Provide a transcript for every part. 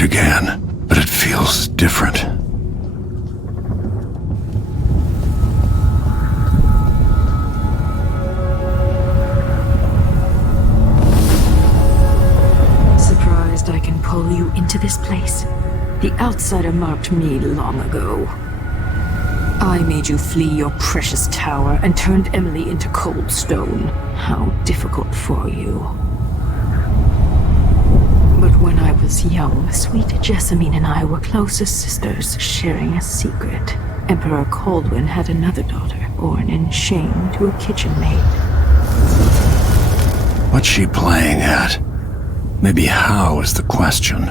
it again, but it feels different. Surprised I can pull you into this place? The outsider marked me long ago. I made you flee your precious tower and turned Emily into cold stone. How difficult for you. But when I was young, sweet Jessamine and I were close as sisters, sharing a secret. Emperor Kaldwin had another daughter, born in shame to a kitchen maid. What's she playing at? Maybe how is the question.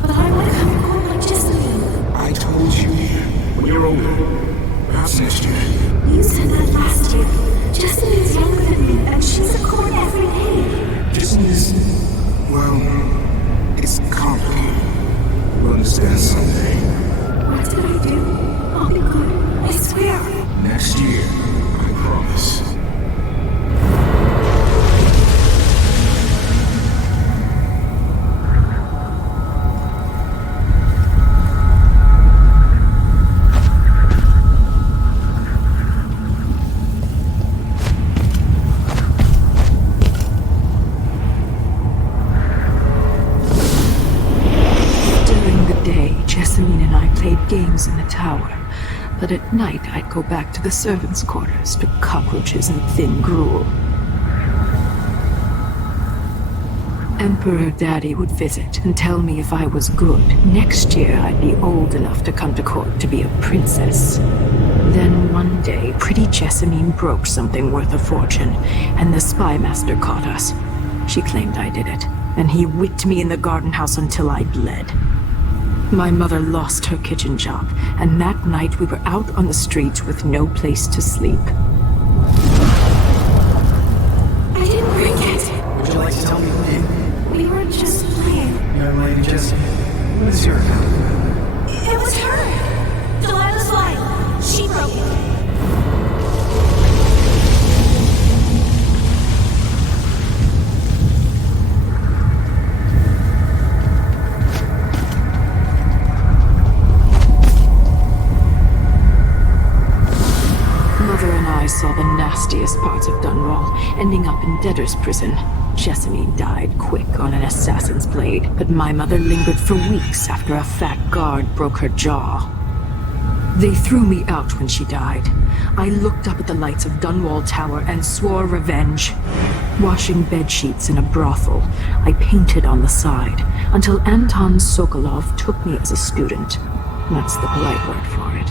But I want to come home like Jessamine. I told you, when you're older, perhaps next year. You said that last year. Jessamine's younger than me, and she's a court every day. Jessamine is, well, it's complicated. You'll understand someday. What did I do? I'll be good. I swear. Next year, I promise. Games in the tower, but at night I'd go back to the servants' quarters to cockroaches and thin gruel. Emperor Daddy would visit and tell me if I was good. Next year I'd be old enough to come to court to be a princess. Then one day, pretty Jessamine broke something worth a fortune, and the spy master caught us. She claimed I did it, and he whipped me in the garden house until I bled. My mother lost her kitchen job, and that night we were out on the streets with no place to sleep. I didn't bring it. Would you like to tell me who did? We were just playing. Young lady Jessie, what is your account? It was her. Delilah's light. She broke it. I saw the nastiest parts of Dunwall, ending up in debtor's prison. Jessamine died quick on an assassin's blade, but my mother lingered for weeks after a fat guard broke her jaw. They threw me out when she died. I looked up at the lights of Dunwall Tower and swore revenge. Washing bedsheets in a brothel, I painted on the side, until Anton Sokolov took me as a student. That's the polite word for it.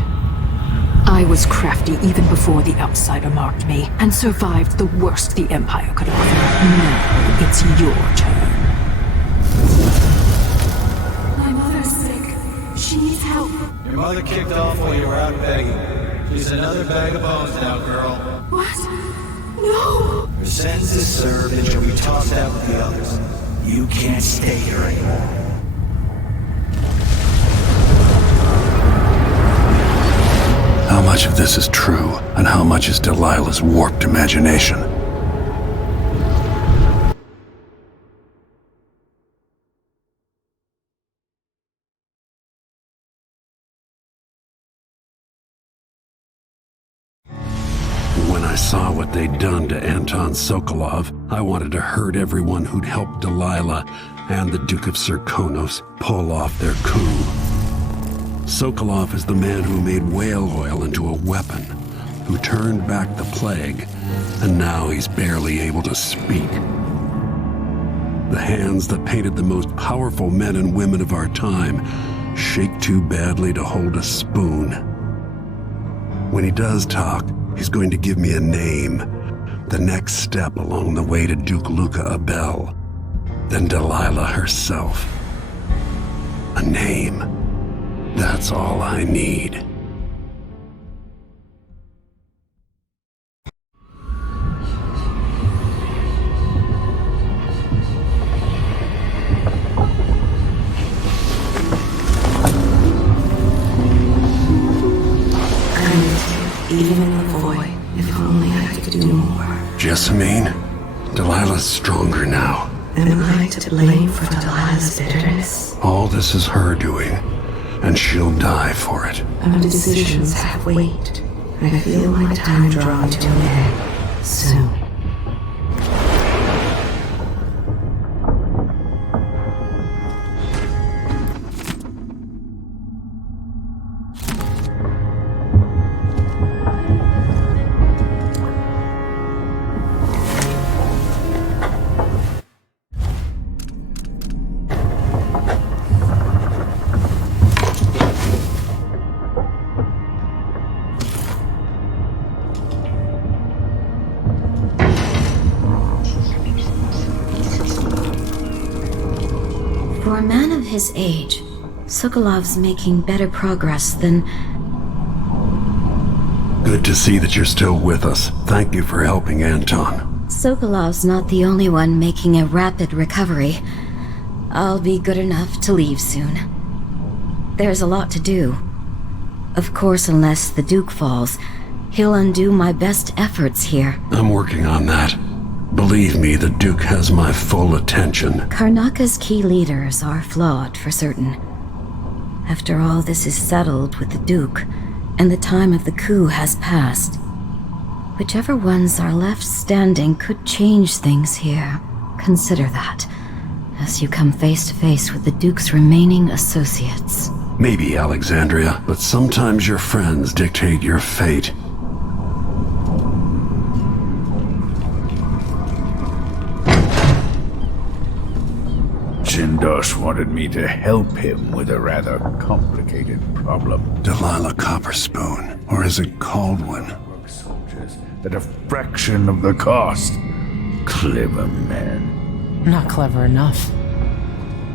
I was crafty even before the outsider marked me, and survived the worst the Empire could offer. Now it's your turn. My mother's sick. She needs help. Your mother kicked off while you were out begging. She's another bag of bones now, girl. What? No! Her sentence is served and she'll be tossed out with the others. You can't stay here anymore. How much of this is true, and how much is Delilah's warped imagination? When I saw what they'd done to Anton Sokolov, I wanted to hurt everyone who'd helped Delilah and the Duke of Serkonos pull off their coup. Sokolov is the man who made whale oil into a weapon, who turned back the plague, and now he's barely able to speak. The hands that painted the most powerful men and women of our time shake too badly to hold a spoon. When he does talk, he's going to give me a name, the next step along the way to Duke Luca Abel, then Delilah herself. A name. That's all I need. Even in the void, if only I could do more. Jessamine? Delilah's stronger now. Am I to blame for Delilah's bitterness? All this is her doing, and she'll die for it. Our decisions have weight. I feel my time drawing to an end soon. For a man of his age, Sokolov's making better progress than... Good to see that you're still with us. Thank you for helping Anton. Sokolov's not the only one making a rapid recovery. I'll be good enough to leave soon. There's a lot to do. Of course, unless the Duke falls, he'll undo my best efforts here. I'm working on that. Believe me, the Duke has my full attention. Karnaka's key leaders are flawed, for certain. After all this is settled with the Duke, and the time of the coup has passed, whichever ones are left standing could change things here. Consider that, as you come face to face with the Duke's remaining associates. Maybe, Alexandria, but sometimes your friends dictate your fate. Jindosh wanted me to help him with a rather complicated problem. Delilah Copperspoon, or is it Caldwin? Soldiers at a fraction of the cost. Clever man. Not clever enough.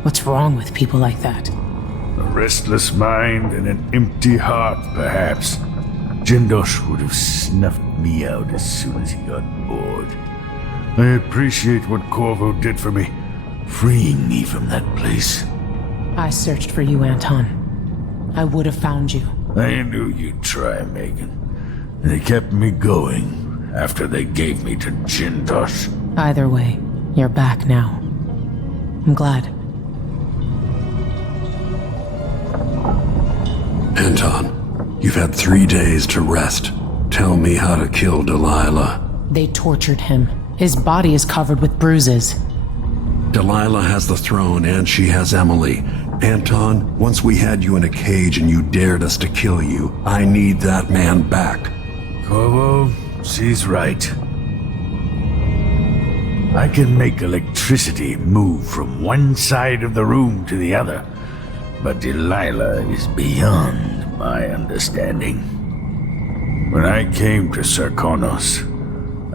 What's wrong with people like that? A restless mind and an empty heart, perhaps. Jindosh would have snuffed me out as soon as he got bored. I appreciate what Corvo did for me, freeing me from that place. I searched for you, Anton. I would have found you. I knew you'd try, Megan. And they kept me going after they gave me to Jindosh. Either way, you're back now. I'm glad. Anton, you've had 3 days to rest. Tell me how to kill Delilah. They tortured him. His body is covered with bruises. Delilah has the throne and she has Emily. Anton, once we had you in a cage and you dared us to kill you, I need that man back. Corvo, she's right. I can make electricity move from one side of the room to the other, but Delilah is beyond my understanding. When I came to Sarkonos,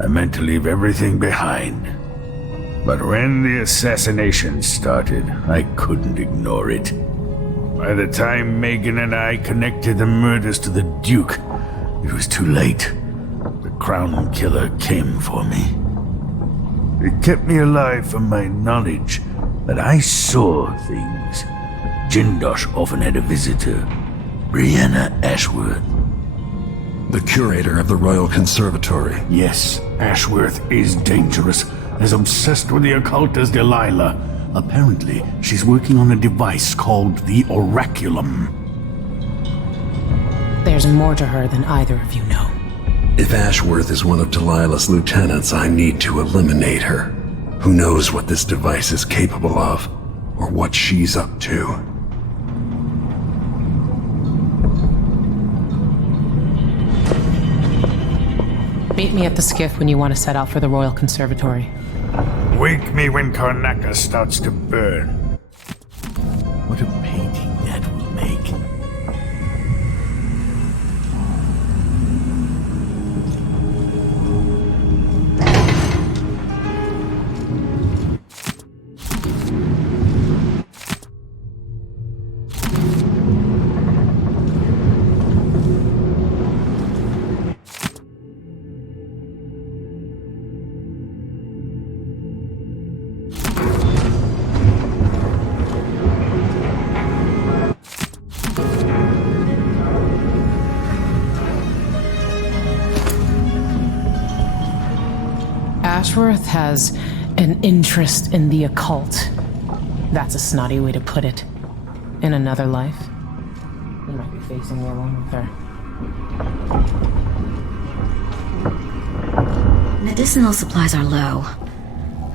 I meant to leave everything behind. But when the assassination started, I couldn't ignore it. By the time Megan and I connected the murders to the Duke, it was too late. The Crown Killer came for me. It kept me alive from my knowledge that I saw things. Jindosh often had a visitor, Brianna Ashworth. The curator of the Royal Conservatory. Yes, Ashworth is dangerous, as obsessed with the occult as Delilah. Apparently, she's working on a device called the Oraculum. There's more to her than either of you know. If Ashworth is one of Delilah's lieutenants, I need to eliminate her. Who knows what this device is capable of, or what she's up to. Meet me at the skiff when you want to set out for the Royal Conservatory. Wake me when Karnaka starts to burn. What a painting that will make. Ashworth has An interest in the occult. That's a snotty way to put it. In another life, you might be facing me along with her. Medicinal supplies are low.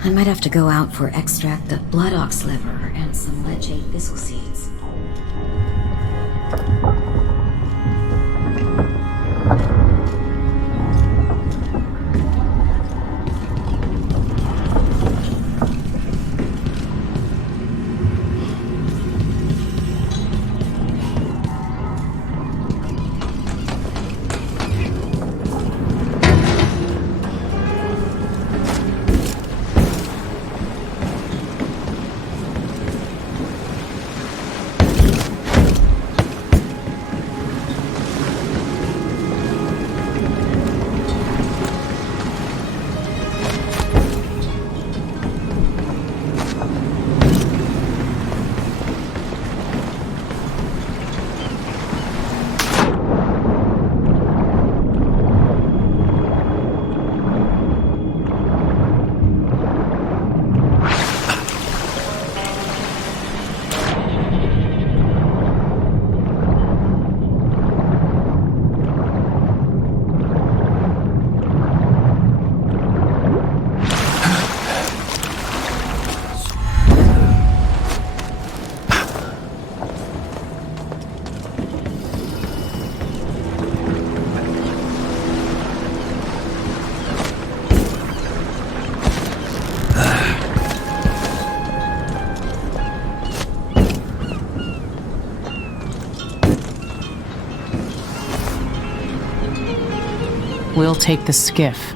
I might have to go out for extract of blood ox liver and some leachate thistle seeds. We'll take the skiff.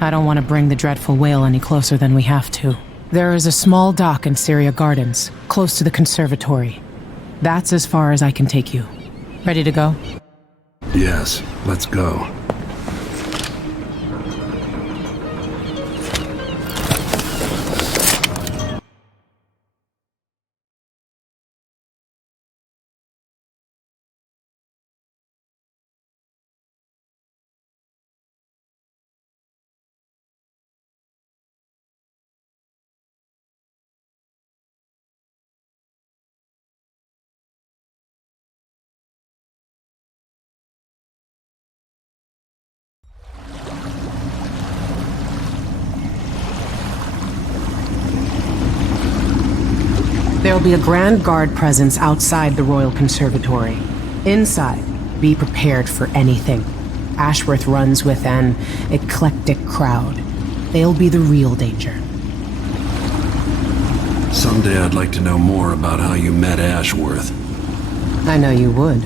I don't want to bring the dreadful whale any closer than we have to. There is a small dock in Syria Gardens, close to the Conservatory. That's as far as I can take you. Ready to go? Yes, let's go. There'll be a Grand Guard presence outside the Royal Conservatory. Inside, be prepared for anything. Ashworth runs with an eclectic crowd. They'll be the real danger. Someday I'd like to know more about how you met Ashworth. I know you would.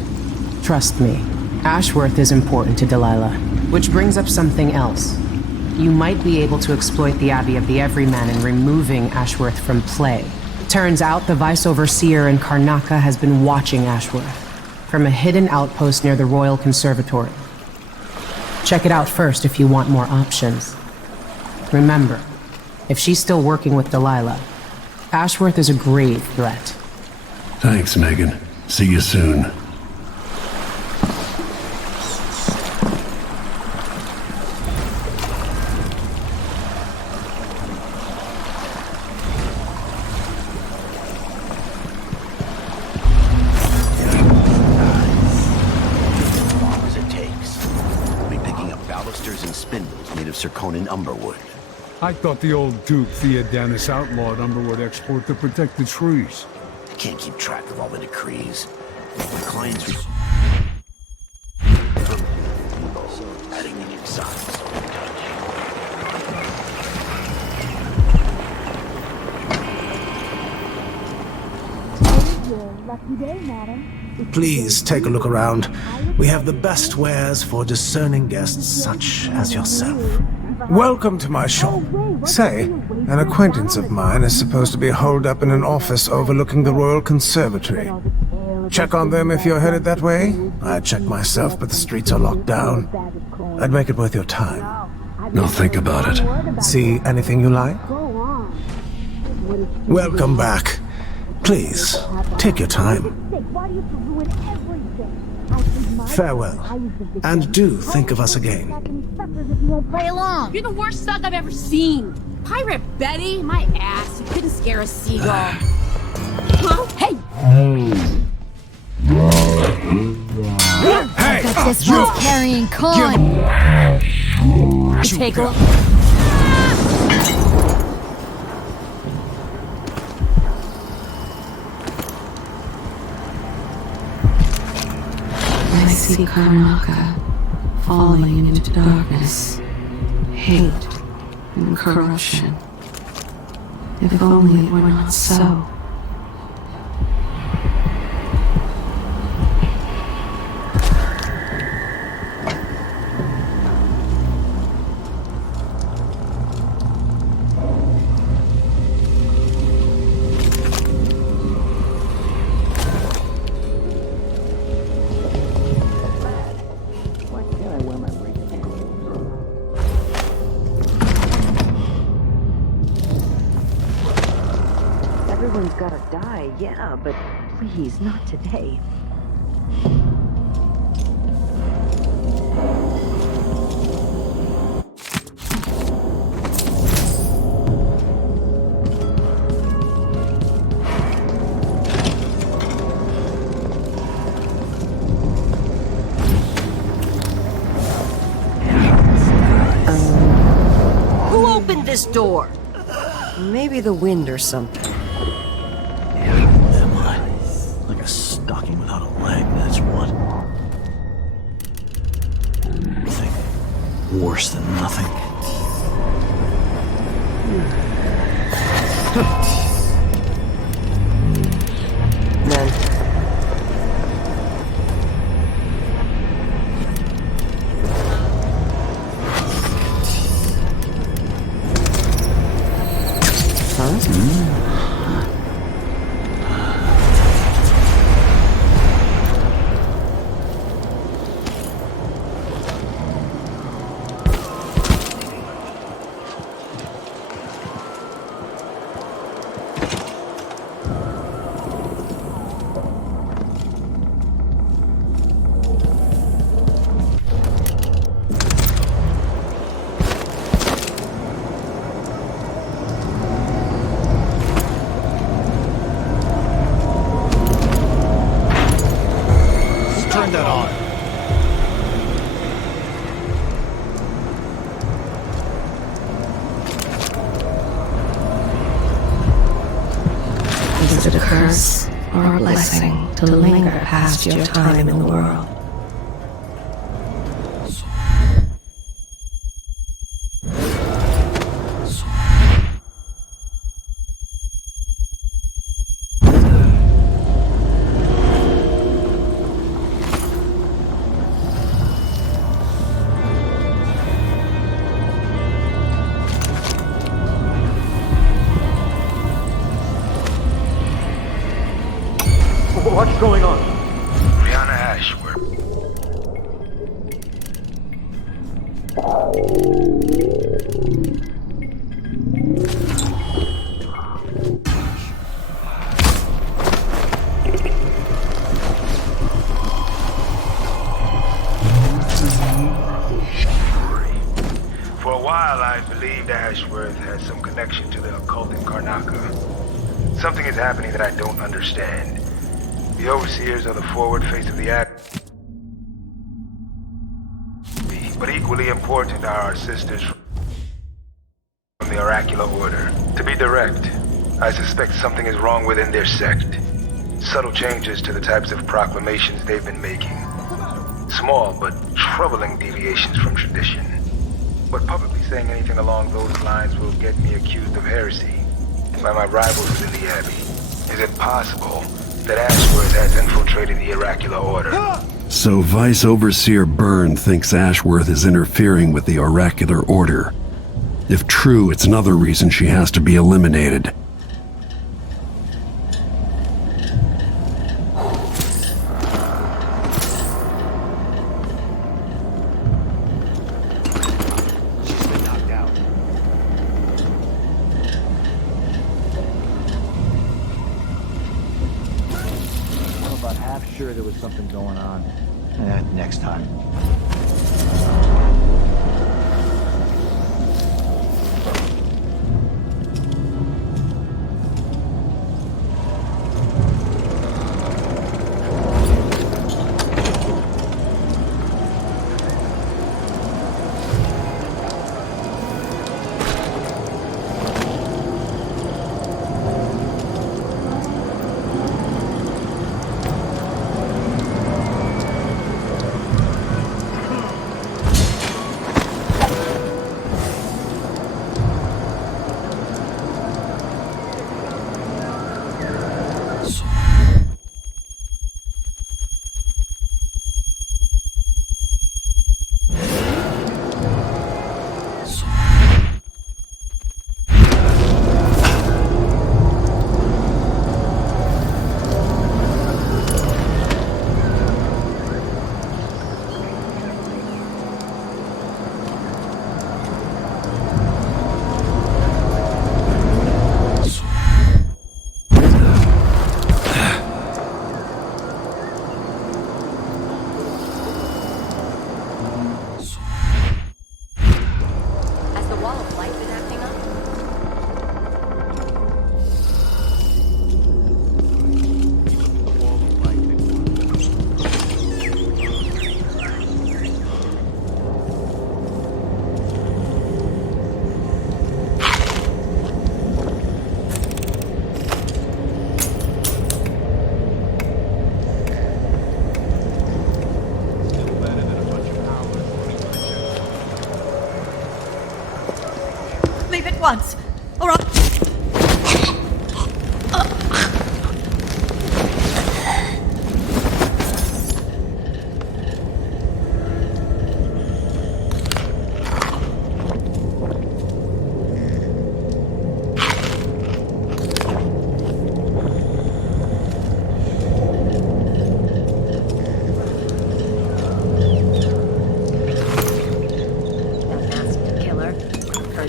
Trust me. Ashworth is important to Delilah. Which brings up something else. You might be able to exploit the Abbey of the Everyman in removing Ashworth from play. Turns out the Vice Overseer in Karnaca has been watching Ashworth from a hidden outpost near the Royal Conservatory. Check it out first if you want more options. Remember, if she's still working with Delilah, Ashworth is a grave threat. Thanks, Megan. See you soon. Zirconin umberwood. I thought the old Duke Theodanis outlawed umberwood export to protect the trees. I can't keep track of all the decrees. My clients who... adding the insides. Please take a look around. We have the best wares for discerning guests such as yourself. Welcome to my shop. Say, an acquaintance of mine is supposed to be holed up in an office overlooking the Royal Conservatory. Check on them if you're headed that way. I'd check myself, but the streets are locked down. I'd make it worth your time. I'll think about it. See anything you like? Welcome back. Please, take your time. Farewell, and do think of us again. Play along. You're the worst thug I've ever seen. Pirate Betty? My ass. You couldn't scare a seagull. Huh? Hey! Hey! Got this one's carrying con. Take a look. I see Karnaka falling into darkness, hate, and corruption. If only it were not so. Everyone's gotta die, yeah, but please, not today. Who opened this door? Maybe the wind or something. Am I? Like a stocking without a leg, that's what. Nothing. Worse than nothing. None. Turn that on. Is it a curse or a blessing to linger past your time in the world? What's going on? Brianna Ashworth. For a while, I believed Ashworth had some connection to the occult in Karnaka. Something is happening that I don't understand. The overseers are the forward face of the act. But equally important are our sisters from the Oracular Order. To be direct, I suspect something is wrong within their sect. Subtle changes to the types of proclamations they've been making. Small but troubling deviations from tradition. But publicly saying anything along those lines will get me accused of heresy by my rivals within the Abbey. Is it possible that Ashworth has infiltrated the Oracular Order? So Vice Overseer Byrne thinks Ashworth is interfering with the Oracular Order. If true, it's another reason she has to be eliminated. She's been knocked out. I'm about half sure there was something going on. Next time. once, or I'll...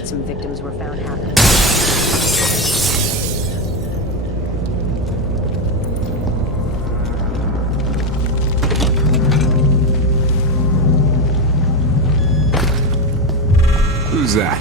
Some victims were found half. Who's that?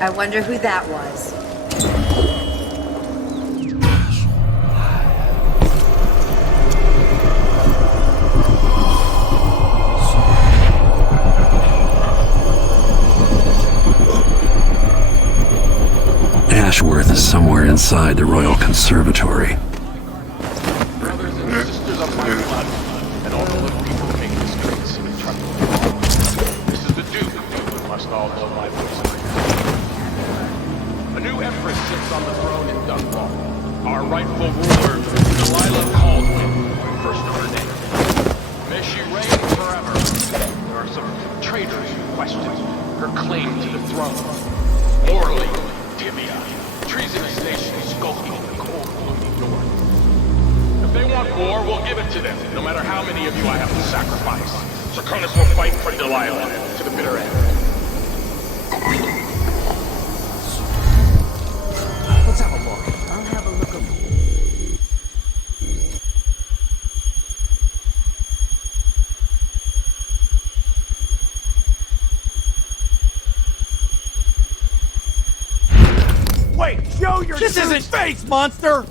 I wonder who that was. Ashworth is somewhere inside the Royal Conservatory. Brothers and sisters of my blood, and all the little people who make this great city tremble. This is the Duke, who must all know my voice. A new empress sits on the throne in Dunwall. Our rightful ruler, Delilah Caldwell, first of her name. May she reign forever. There are some traitors who question her claim to the throne. Morally, Tibia, treasonous nation skulking in the cold, gloomy north. If they want war, we'll give it to them, no matter how many of you I have to sacrifice. Serconis will fight for Delilah to the bitter end. Let's have a look. I'll have a look of... Wait, show your This true isn't- face, monster!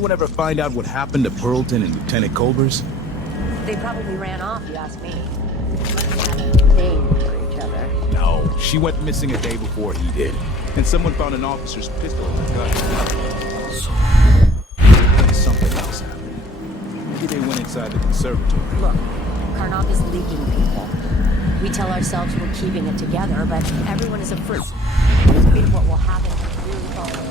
anyone ever find out what happened to Pearlton and Lieutenant Culbers? They probably ran off, you ask me. Had a thing for each other. No, she went missing a day before he did. And someone found an officer's pistol in her gun. Then something else happened. Maybe they went inside the conservatory. Look, Karnov is leaking people. We tell ourselves we're keeping it together, but everyone is afraid of what will happen if we really fall apart.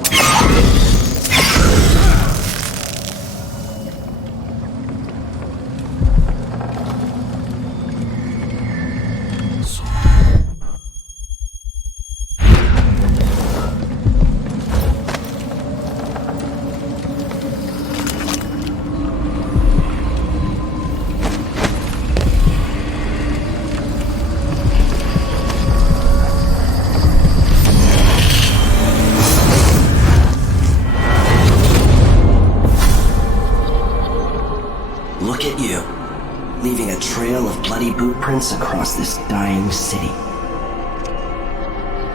Look at you, leaving a trail of bloody boot prints across this dying city.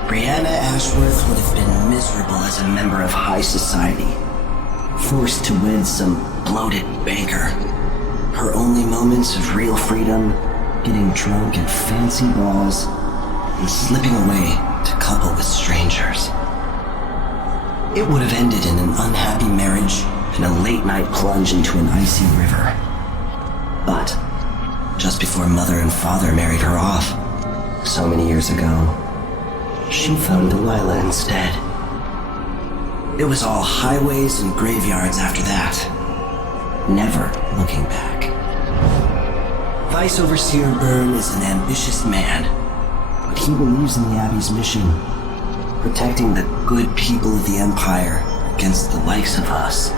Brianna Ashworth would have been miserable as a member of high society, forced to wed some bloated banker. Her only moments of real freedom, getting drunk at fancy balls, and slipping away to couple with strangers. It would have ended in an unhappy marriage and a late-night plunge into an icy river. But just before Mother and Father married her off, so many years ago, she found Delilah instead. It was all highways and graveyards after that, never looking back. Vice Overseer Byrne is an ambitious man, but he believes in the Abbey's mission, protecting the good people of the Empire against the likes of us.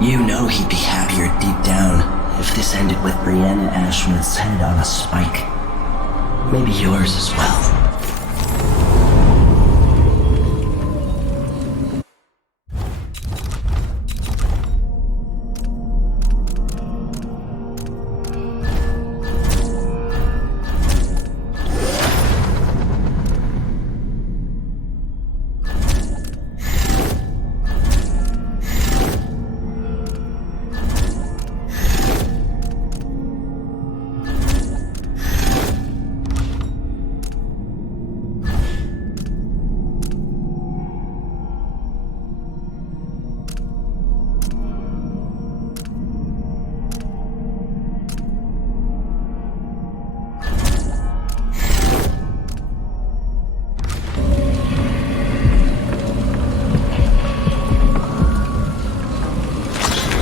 You know he'd be happier deep down if this ended with Brianna Ashworth's head on a spike. Maybe yours as well.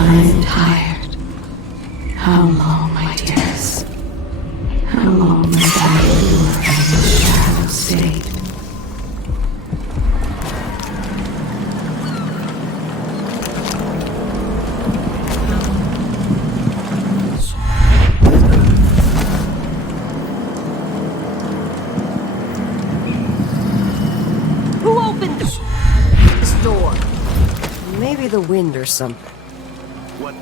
I'm tired. How long, my dears? How long must I endure in this shadow state? Who opened this door? Maybe the wind or something. What?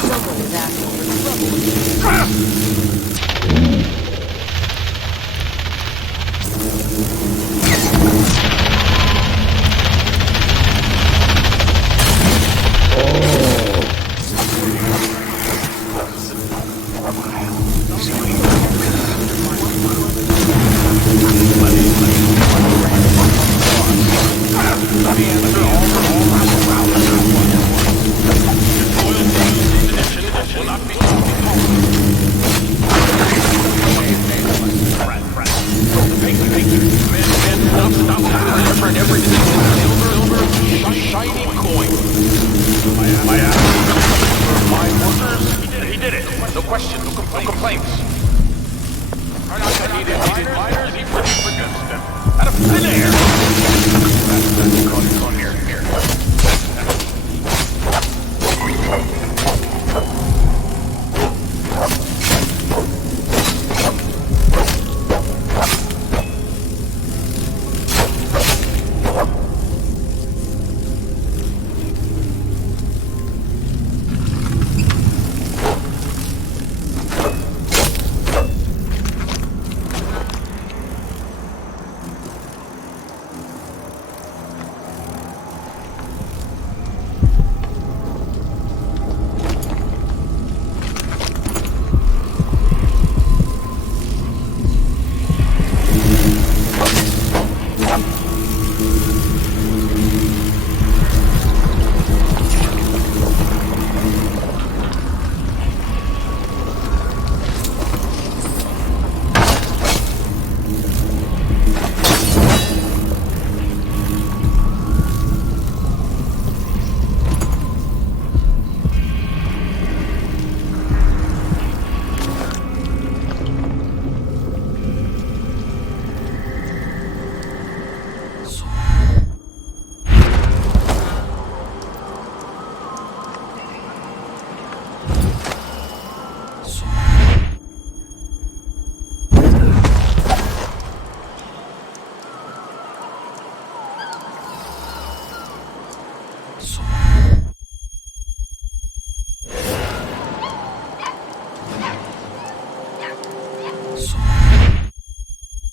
Someone is asking for trouble.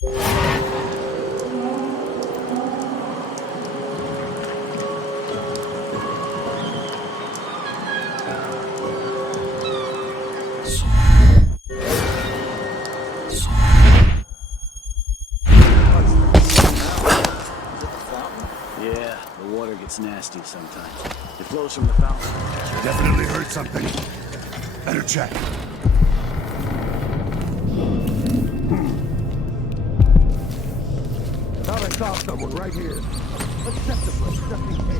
Yeah, the water gets nasty sometimes. It flows from the fountain. Definitely heard something. Better check. Thought I saw someone right here. Let's check the place just in case.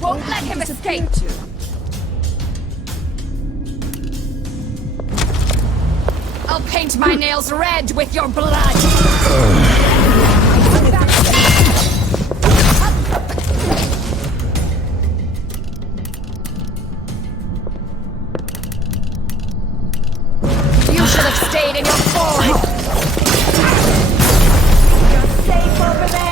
Won't let him escape! I'll paint my nails red with your blood! You should have stayed in your form! You're safe over there!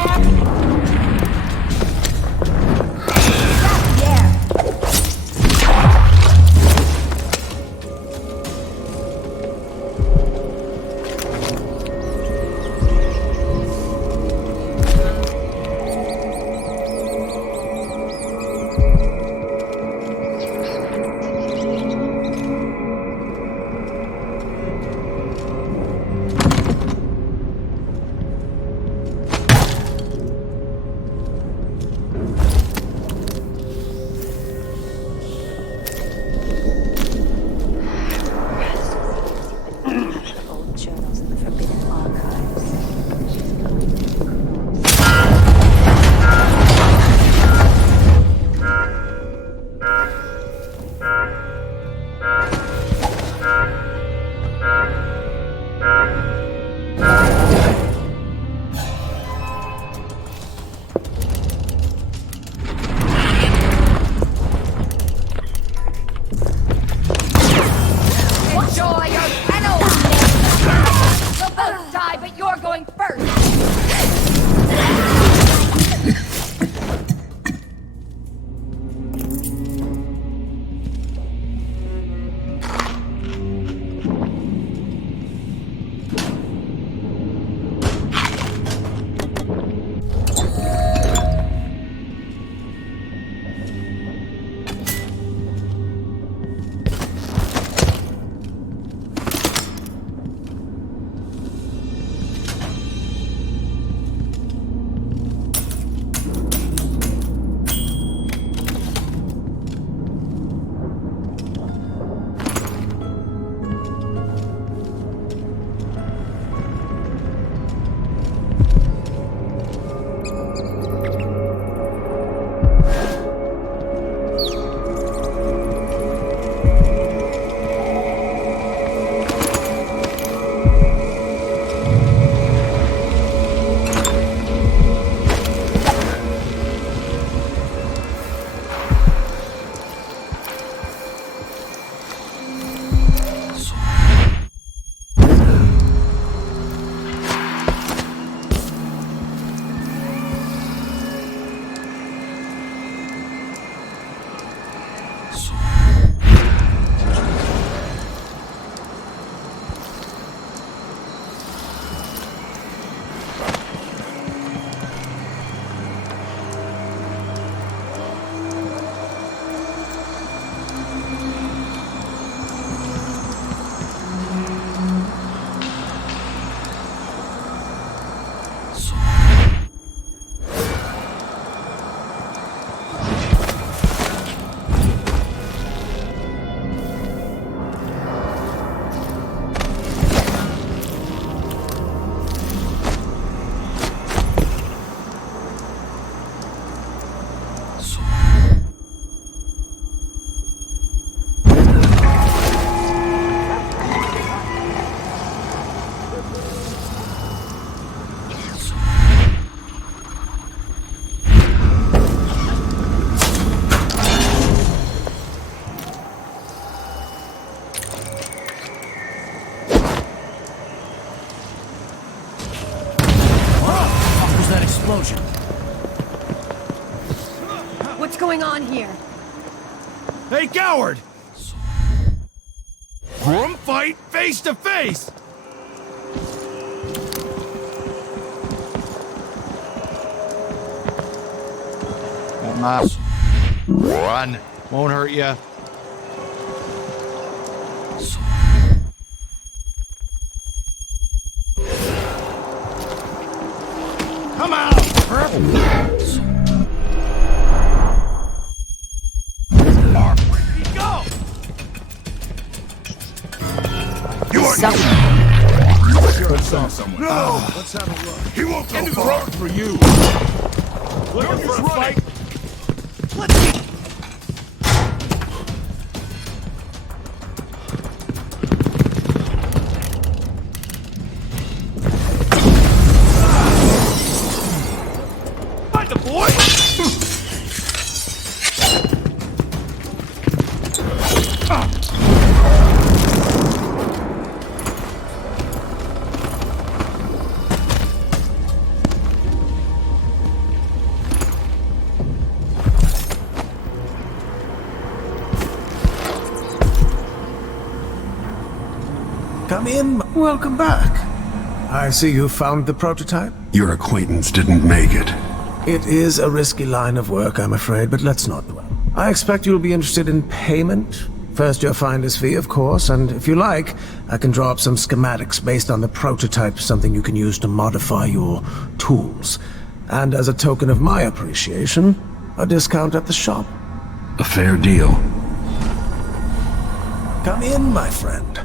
explosion. What's going on here? Hey, coward! Grum fight face to face! Run. Won't hurt ya. Come out! Where did he go? You are Sure, saw someone. No! Let's have a look. He won't go far. For you. Looking for a fight? Find the boy! Come in. Welcome back. I see you found the prototype. Your acquaintance didn't make it. It is a risky line of work, I'm afraid, but let's not dwell. I expect you'll be interested in payment. First your finder's fee, of course, and if you like, I can draw up some schematics based on the prototype, something you can use to modify your tools. And as a token of my appreciation, a discount at the shop. A fair deal. Come in, my friend.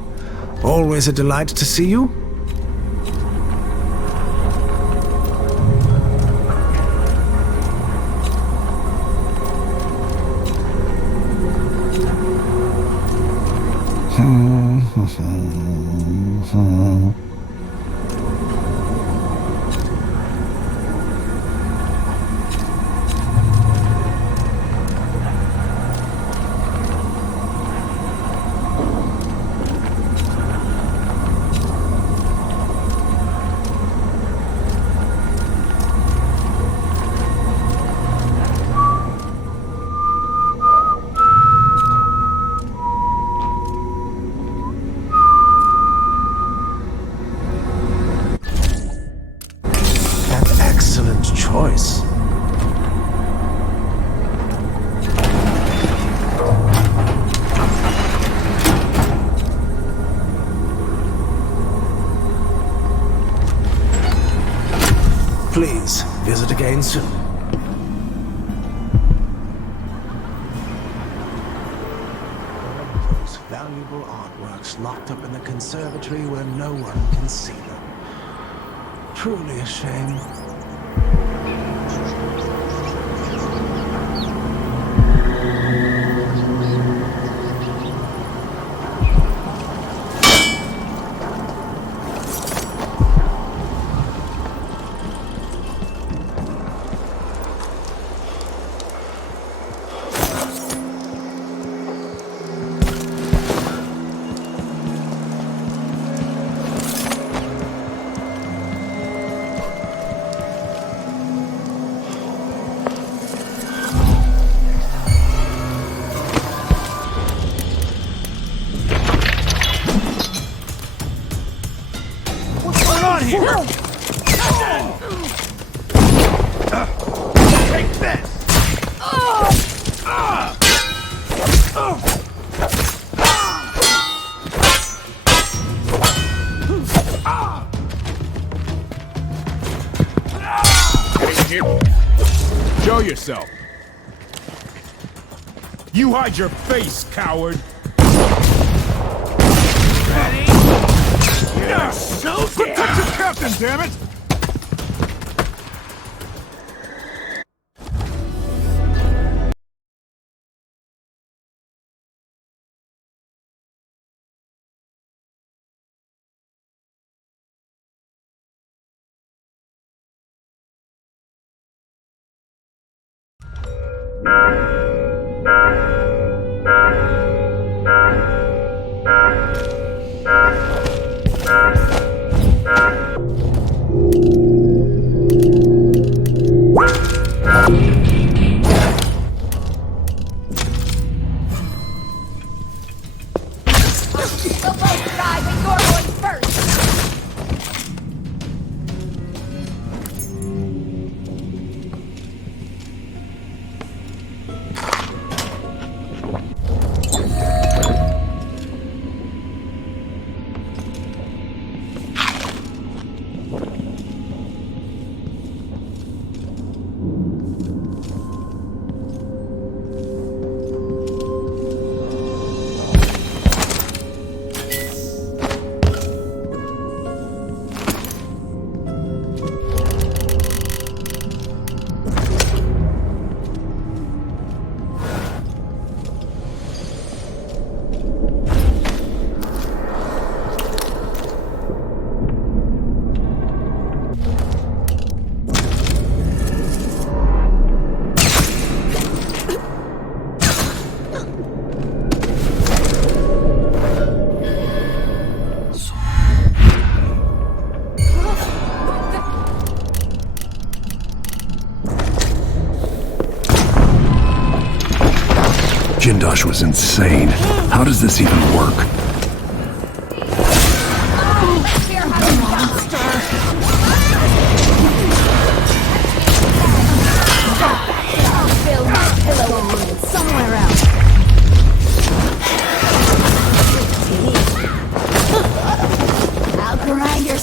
Always a delight to see you. Excellent choice. Please, visit again soon. Those valuable artworks locked up in the conservatory where no one can see them. Truly a shame. Take this! Show yourself. You hide your face, coward. Ready? You're so Protect your captain, damn it! Jindosh was insane. How does this even work? Fill my pillow somewhere else. I'll grind your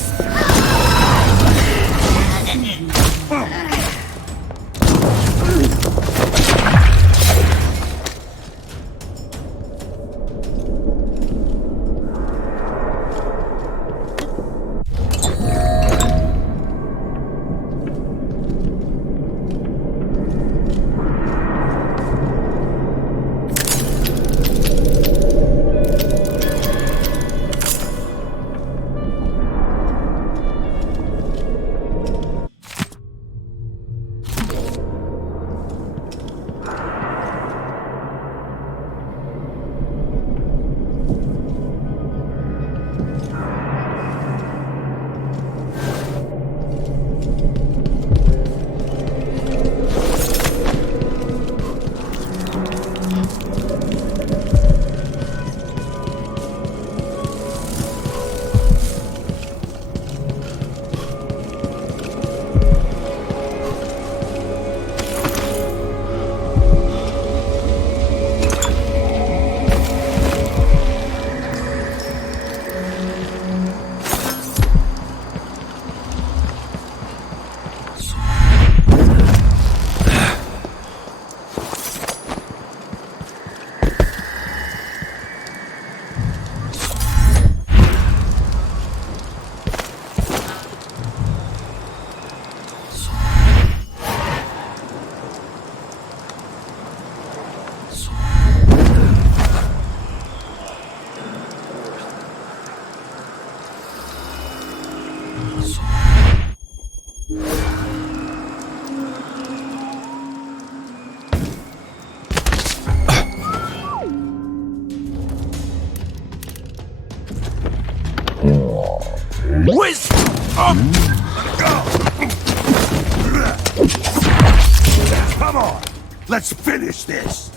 Come on! Let's finish this!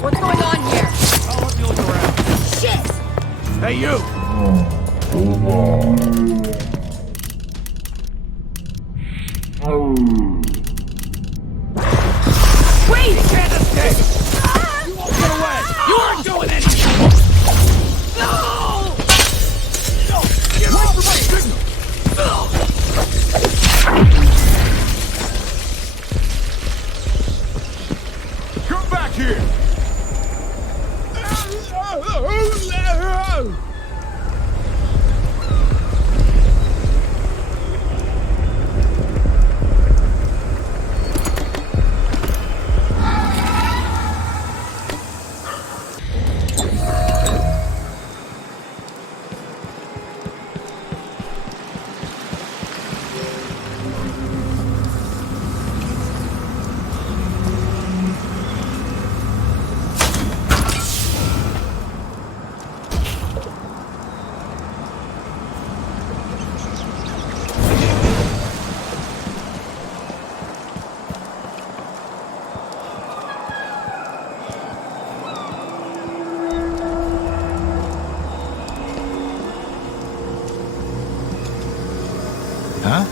What's going on here? I'll help you look around. Shit! Hey, you! Wait! You can't escape! You won't get away! You aren't doing anything! No! No! Get off of my signal! Come back here! Huh?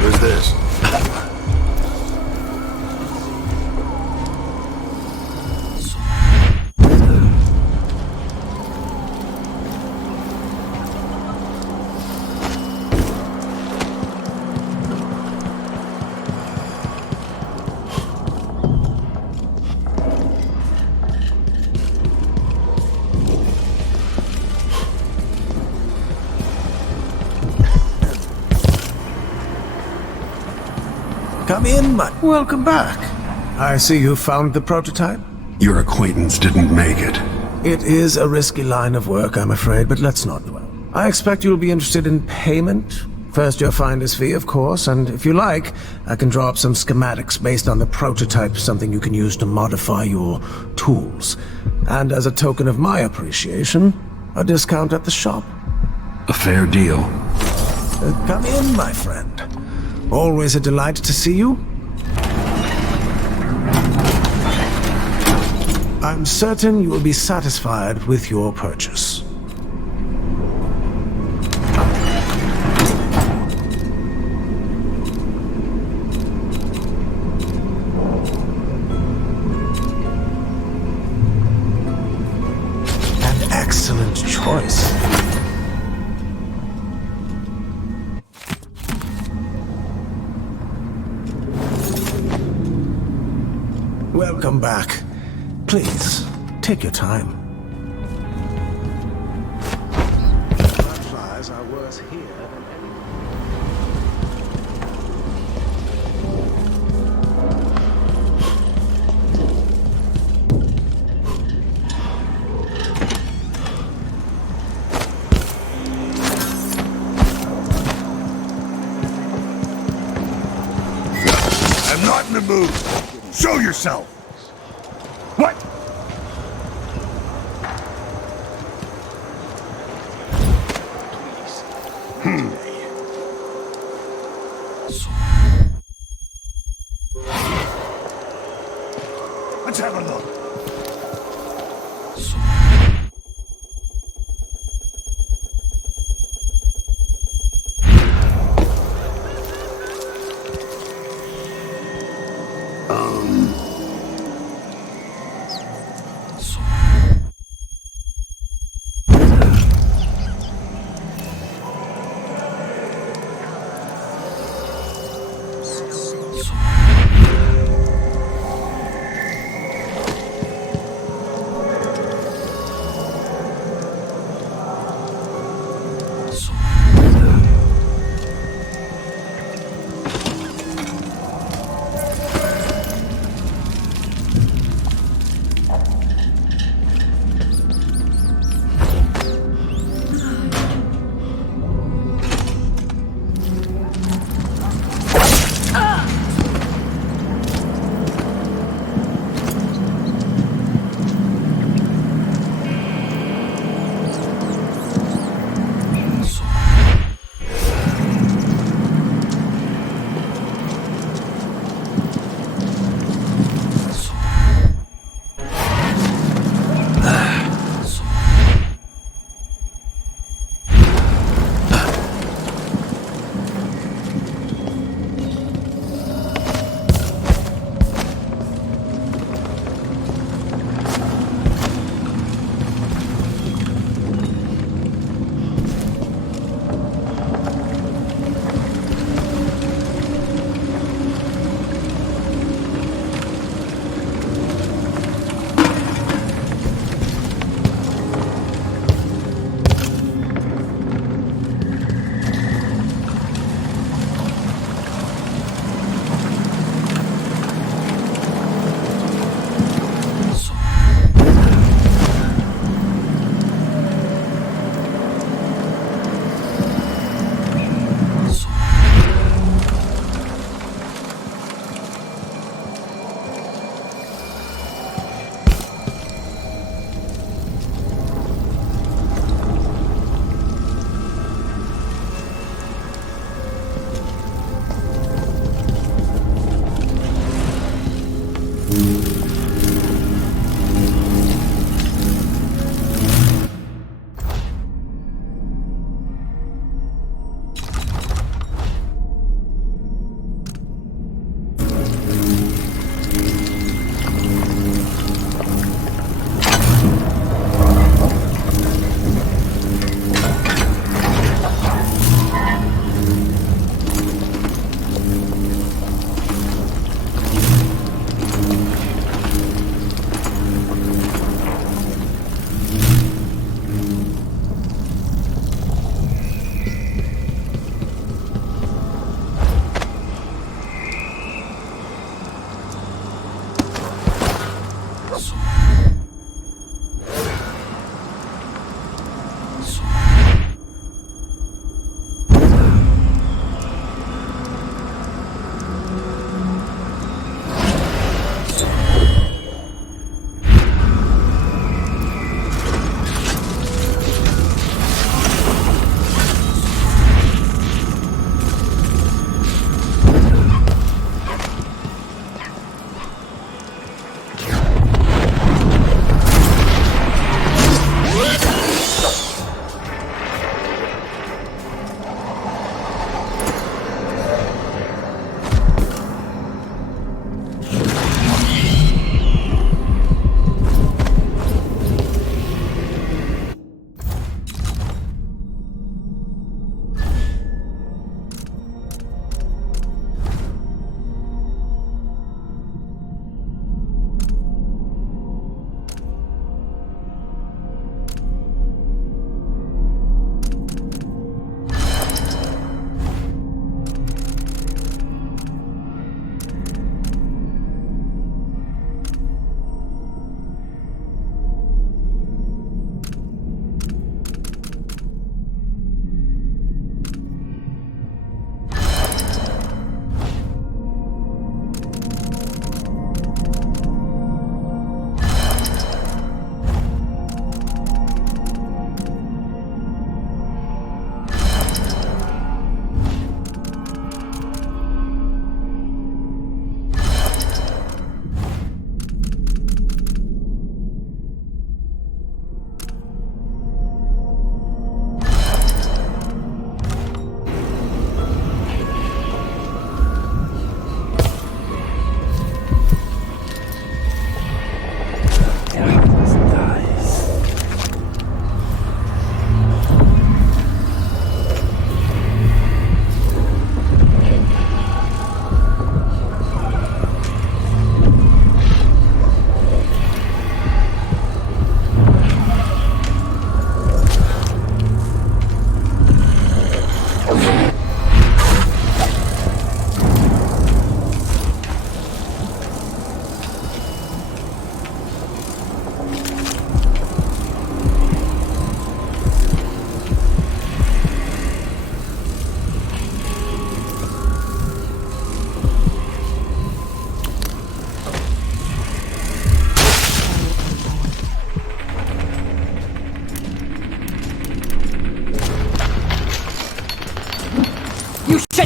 Who's this? Come in, welcome back. I see you found the prototype. Your acquaintance didn't make it. It is a risky line of work, I'm afraid, but let's not dwell. I expect you'll be interested in payment. First your finder's fee, of course, and if you like, I can draw up some schematics based on the prototype, something you can use to modify your tools. And as a token of my appreciation, A discount at the shop? A fair deal. Come in, my friend. Always a delight to see you. I'm certain you will be satisfied with your purchase. An excellent choice. Welcome back. Please, take your time. Butterflies are worse here than I'm not in the mood. Show yourself. What? Let's have a look.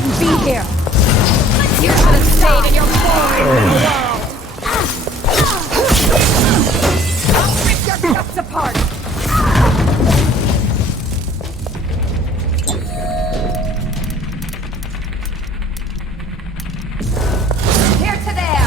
shouldn't be here. You should have stayed in your boring world. I'll rip your guts apart. Here to there.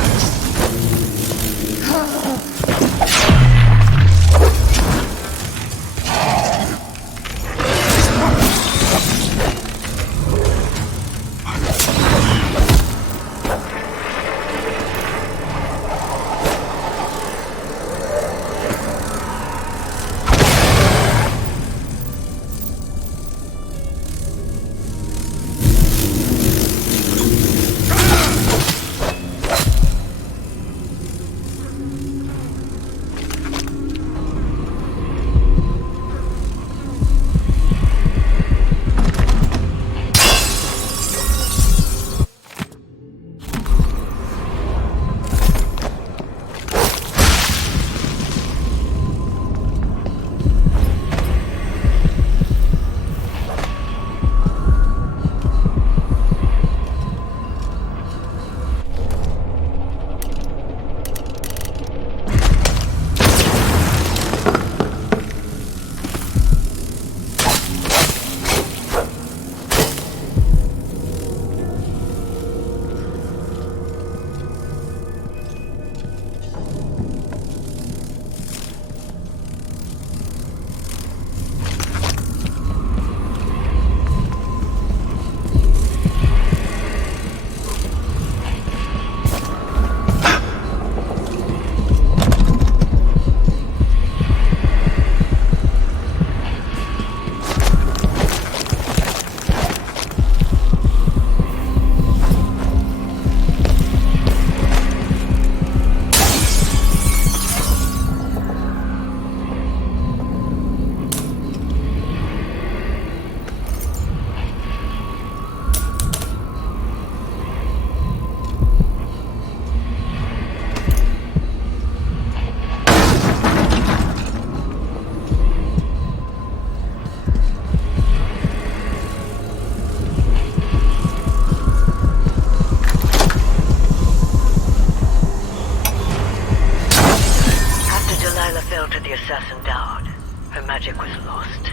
assassin died, her magic was lost,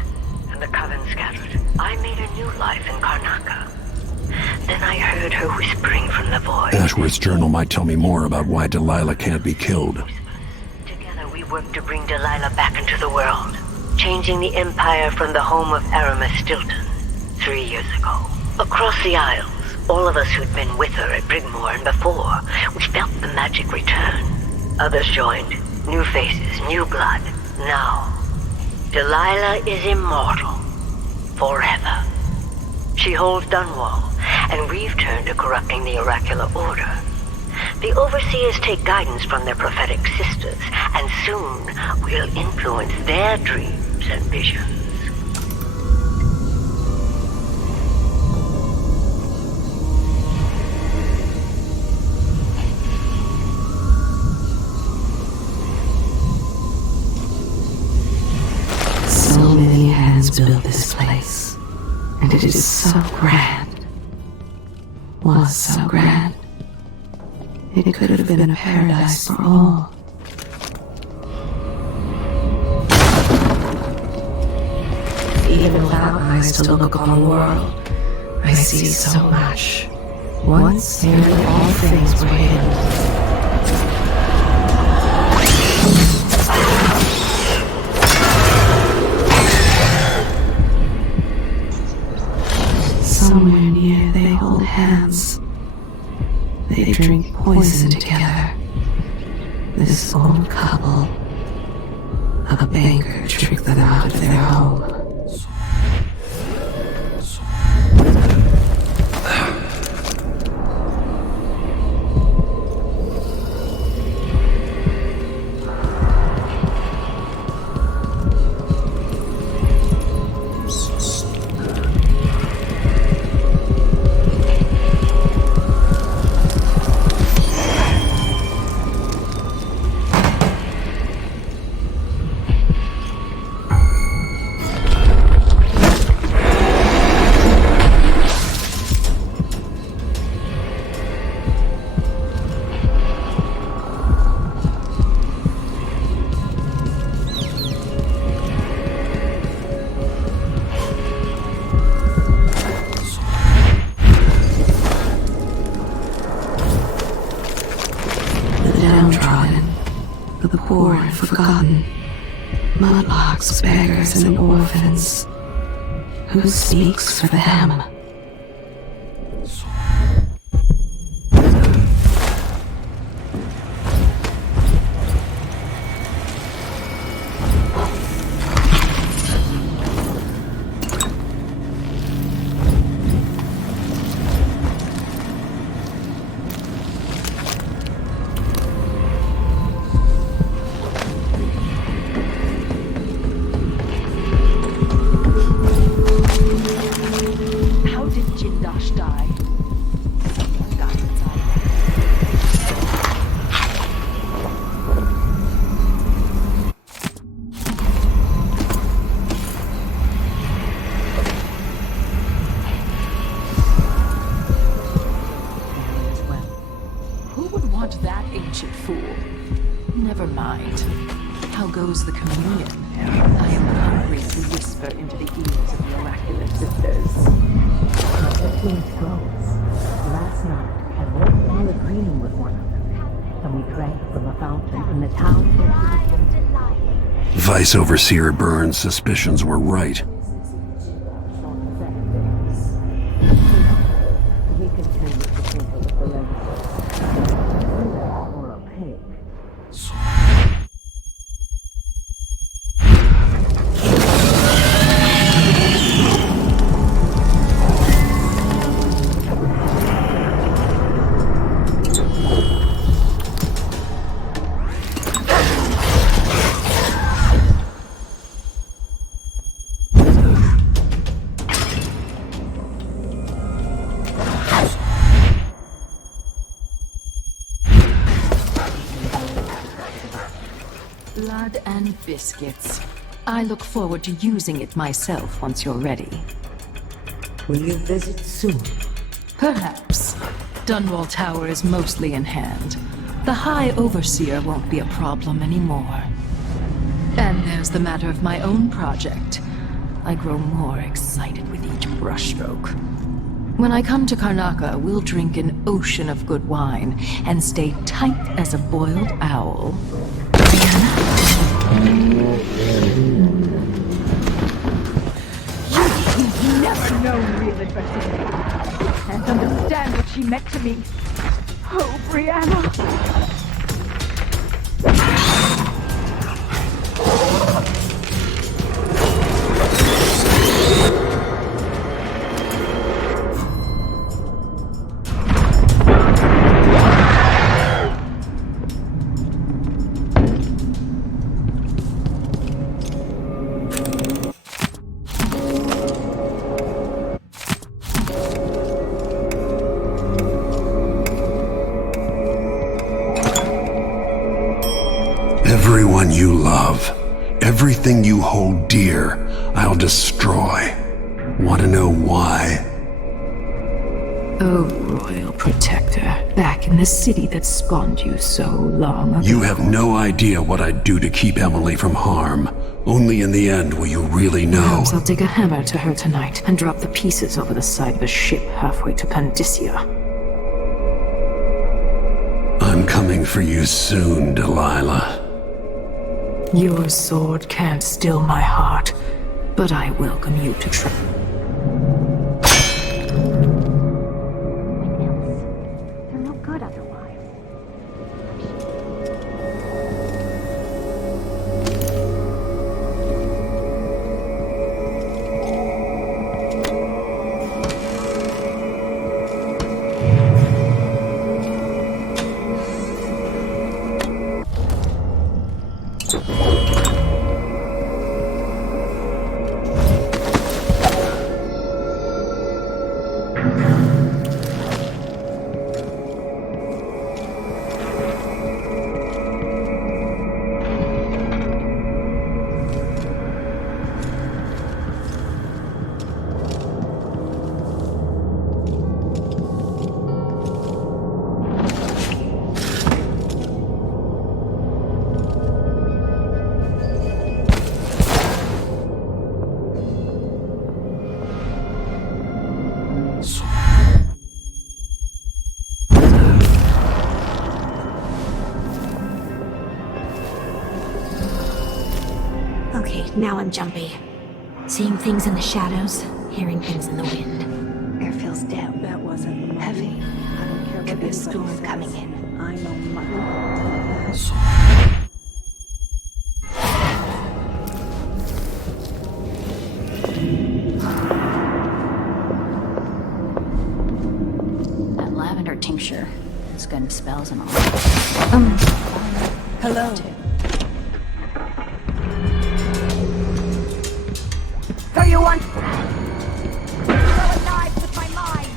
and the coven scattered. I made a new life in Karnaca. Then I heard her whispering from the void. Ashworth's journal might tell me more about why Delilah can't be killed. Together we worked to bring Delilah back into the world, changing the Empire from the home of Aramis Stilton 3 years ago. Across the Isles, all of us who'd been with her at Brigmore and before, we felt the magic return. Others joined. New faces, new blood. Now, Delilah is immortal. Forever. She holds Dunwall, and we've turned to corrupting the oracular order. The Overseers take guidance from their prophetic sisters, and soon we'll influence their dreams and visions. So many hands built this place, and it is so grand. Was so grand. It could have been a paradise for all. Even without eyes to look upon the world, I see so much. Once nearly all things were hidden. Somewhere near they hold hands. They drink poison together. This old couple. A banker tricked them out of their home. poor and forgotten. Mudlarks, beggars, and orphans. Who speaks for them? How did Jindosh die? Someone got inside. Who would want that ancient fool? Never mind. How goes the communion? I am hungry to whisper into the ears of the oracular sisters. Last night, I woke all agreeing with one another, and we drank from a fountain in the town. Vice Overseer Burns' suspicions were right. We continue to tinker with the legacy. Or a pig. Blood and biscuits. I look forward to using it myself once you're ready. Will you visit soon? Perhaps. Dunwall Tower is mostly in hand. The High Overseer won't be a problem anymore. And there's the matter of my own project. I grow more excited with each brushstroke. When I come to Karnaca, we'll drink an ocean of good wine and stay tight as a boiled owl. You've never known real adversity. You can't understand what she meant to me. Oh, Brianna. Everyone you love, everything you hold dear, I'll destroy. Want to know why? Oh, Royal Protector, back in the city that spawned you so long ago. You have no idea what I'd do to keep Emily from harm. Only in the end will you really know. Perhaps I'll take a hammer to her tonight and drop the pieces over the side of a ship halfway to Pandysia. I'm coming for you soon, Delilah. Your sword can't still my heart, but I welcome you to try. They're no good otherwise. Okay, now I'm jumpy. Seeing things in the shadows, hearing things in the wind. Air feels damp. That wasn't heavy. I don't care. Could be a storm coming in. I know my. That lavender tincture. It's good in spells and all. Hello. So you want... Throw a knife with my mind!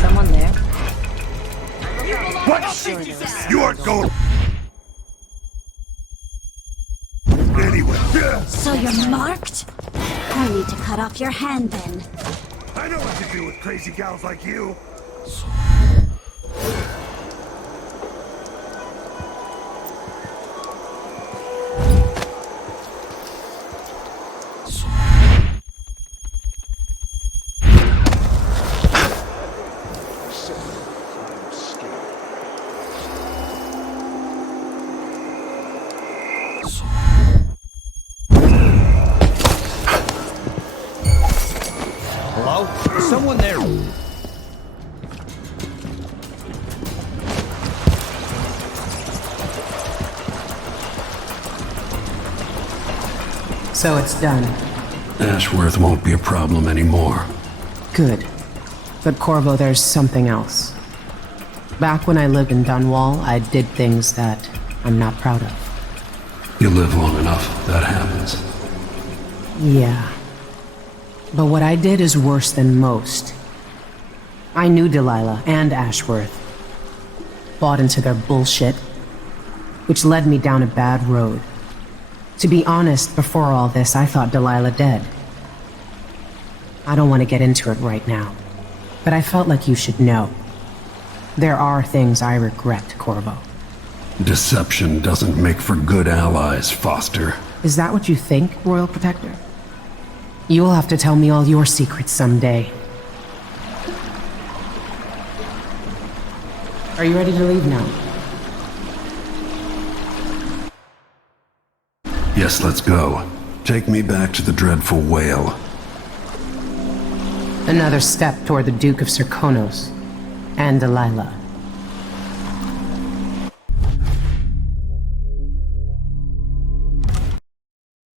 Someone there? What? You aren't going. Anyway. So you're marked? I need to cut off your hand then. I know what to do with crazy gals like you. Hello? Is someone there? So it's done. Ashworth won't be a problem anymore. Good. But Corvo, there's something else. Back when I lived in Dunwall, I did things that I'm not proud of. You live long enough, that happens. Yeah. But what I did is worse than most. I knew Delilah and Ashworth. Bought into their bullshit, which led me down a bad road. To be honest, before all this, I thought Delilah dead. I don't want to get into it right now, but I felt like you should know. There are things I regret, Corvo. Deception doesn't make for good allies, Foster. Is that what you think, Royal Protector? You'll have to tell me all your secrets someday. Are you ready to leave now? Yes, let's go. Take me back to the dreadful whale. Another step toward the Duke of Serkonos and Delilah.